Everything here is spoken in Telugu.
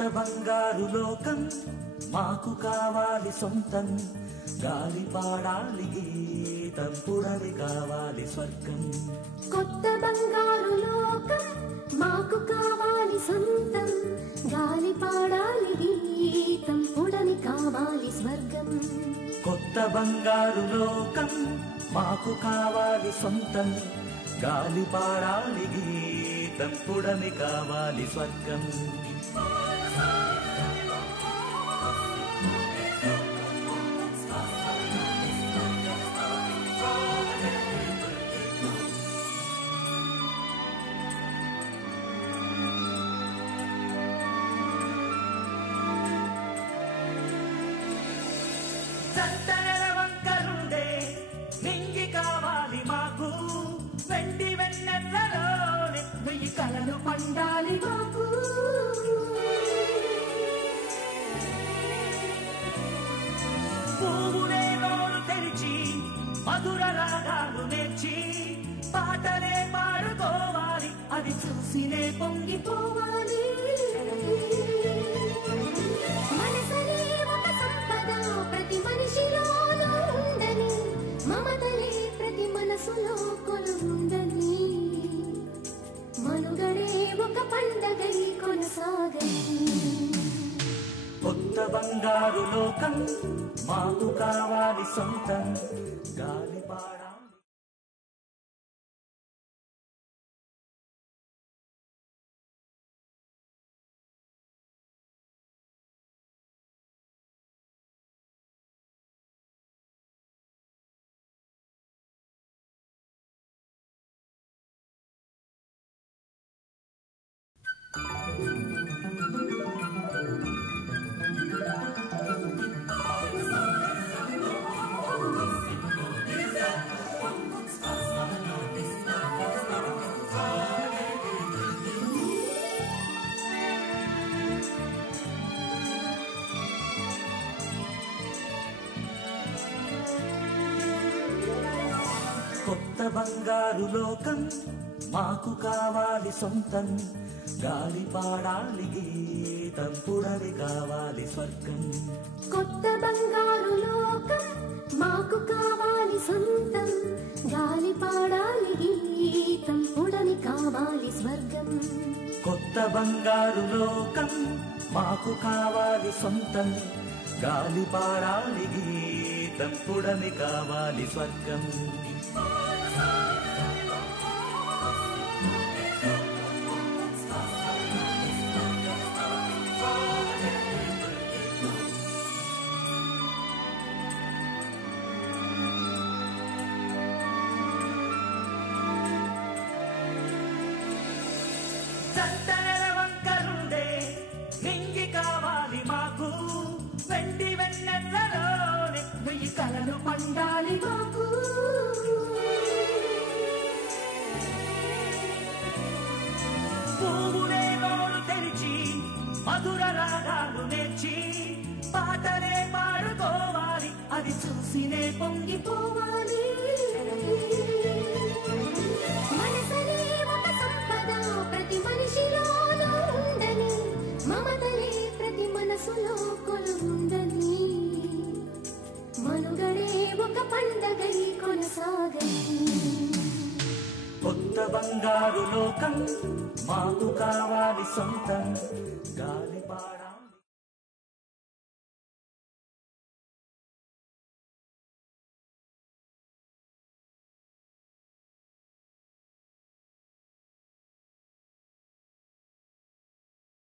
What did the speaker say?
కొత్త బంగారు లోకం మాకు కావాలి సొంతం, గాలి పాడాలి గీతం పుడమి కావాలి స్వర్గం. కొత్త బంగారు లోకం మాకు కావాలి సొంతం, గాలి పాడాలి గీతం పుడమి కావాలి స్వర్గం. కొత్త బంగారు లోకం మాకు కావాలి సొంతం, గాలి పాడాలి గీతం పుడమి కావాలి స్వర్గం. చందనల వంకరుండే నింగి కావాలి మాకు, వెండి వెన్నెలలోని వెయ్యి కలలు పండాలి మాకు. పువ్వులే నోరు తెరిచి మధుర రాగాలు నేర్చి పాటలే పాడుకోవాలి, అది చూసినే పొంగిపోవాలి. మనసలే ఒక సంపద ప్రతి మనిషిలోనూ ఉందని, మమతలే ప్రతి మనసులో కొలుందని, మనుగడే ఒక పండగై కొనసాగని. కొత్త బంగారు లోకం మాకు కావాలి సొంతం, గాలి పాడాలి. కొత్త బంగారు లోకం మాకు కావాలి సొంతం, గాలి పాడాలి గీతం పుడమి కావాలి స్వర్గం. కొత్త బంగారు లోకం మాకు కావాలి సొంతం, గాలి పాడాలి గీతం పుడమి కావాలి స్వర్గం. కొత్త బంగారు లోకం మాకు కావాలి సొంతం, గాలి పాడాలి గీతం పుడమి కావాలి స్వర్గం. చందనల వంకరుండే నింగి కావాలి మాకు, వెండి వెన్నెలలోని వెయ్యి కలలు పండాలి మాకు. పువ్వులే నోరు తెరిచి మధుర రాగాలు నేర్చి పాటలే పాడుకోవాలి, అది చూసినే పొంగిపోవాలి. మనసలే ఒక సంపద ప్రతి మనిషిలోనూ ఉందని, మమతలే ప్రతి మనసులో కొలుందని, మనుగడే ఒక పండగై కొనసాగని. కొత్త బంగారు లోకం మాకు కావాలి సొంతం, గాలి పాడాలి.